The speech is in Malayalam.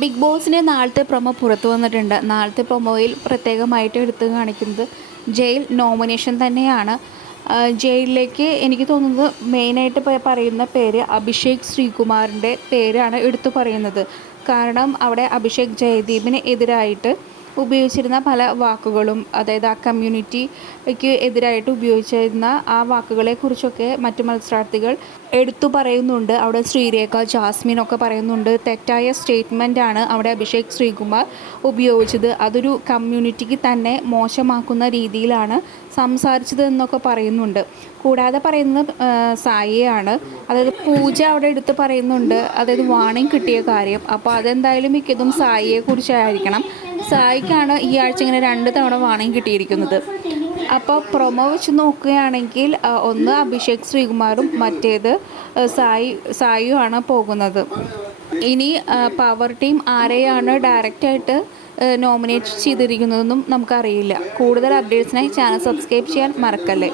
ബിഗ് ബോസിന്റെ നാളത്തെ പ്രൊമോ പുറത്തു വന്നിട്ടുണ്ട്. നാളത്തെ പ്രൊമോയിൽ പ്രത്യേകമായിട്ട് എടുത്തു കാണിക്കുന്നത് ജയിൽ നോമിനേഷൻ തന്നെയാണ്. ജയിലിലേക്ക് എനിക്ക് തോന്നുന്നത് മെയിനായിട്ട് പറയുന്ന പേര് അഭിഷേക് ശ്രീകുമാറിന്റെ പേരാണ് എടുത്തു പറയുന്നത്. കാരണം അവിടെ അഭിഷേക് ജയദീപിന് എതിരായിട്ട് ഉപയോഗിച്ചിരുന്ന പല വാക്കുകളും അതായത് ആ കമ്മ്യൂണിറ്റിക്ക് എതിരായിട്ട് ഉപയോഗിച്ചിരുന്ന ആ വാക്കുകളെക്കുറിച്ചൊക്കെ മറ്റു മത്സരാർത്ഥികൾ എടുത്തു പറയുന്നുണ്ട്. അവിടെ ശ്രീരേഖ ജാസ്മിൻ ഒക്കെ പറയുന്നുണ്ട് തെറ്റായ സ്റ്റേറ്റ്മെന്റ് ആണ് അവിടെ അഭിഷേക് ശ്രീകുമാർ ഉപയോഗിച്ചത്. അതൊരു കമ്മ്യൂണിറ്റിക്ക് തന്നെ മോശമാക്കുന്ന രീതിയിലാണ് സംസാരിച്ചത് എന്നൊക്കെ പറയുന്നുണ്ട്. കൂടാതെ പറയുന്നത് സായിയാണ്. അതായത് പൂജ അവിടെ എടുത്ത് പറയുന്നുണ്ട്. അതായത് വാണിംഗ് കിട്ടിയ കാര്യം. അപ്പോൾ അതെന്തായാലും മിക്കതും സായിയെ കുറിച്ചായിരിക്കണം. സായിക്കാണ് ഈ ആഴ്ച ഇങ്ങനെ രണ്ട് തവണ വാണിംഗ് കിട്ടിയിരിക്കുന്നത്. അപ്പോൾ പ്രൊമോ വെച്ച് നോക്കുകയാണെങ്കിൽ ഒന്ന് അഭിഷേക് ശ്രീകുമാറും മറ്റേത് സായി സായിയുമാണ് പോകുന്നത്. ഇനി പവർ ടീം ആരെയാണ് ഡയറക്റ്റായിട്ട് നോമിനേറ്റ് ചെയ്തിരിക്കുന്നതെന്നും നമുക്കറിയില്ല. കൂടുതൽ അപ്ഡേറ്റ്സിനായി ചാനൽ സബ്സ്ക്രൈബ് ചെയ്യാൻ മറക്കല്ലേ.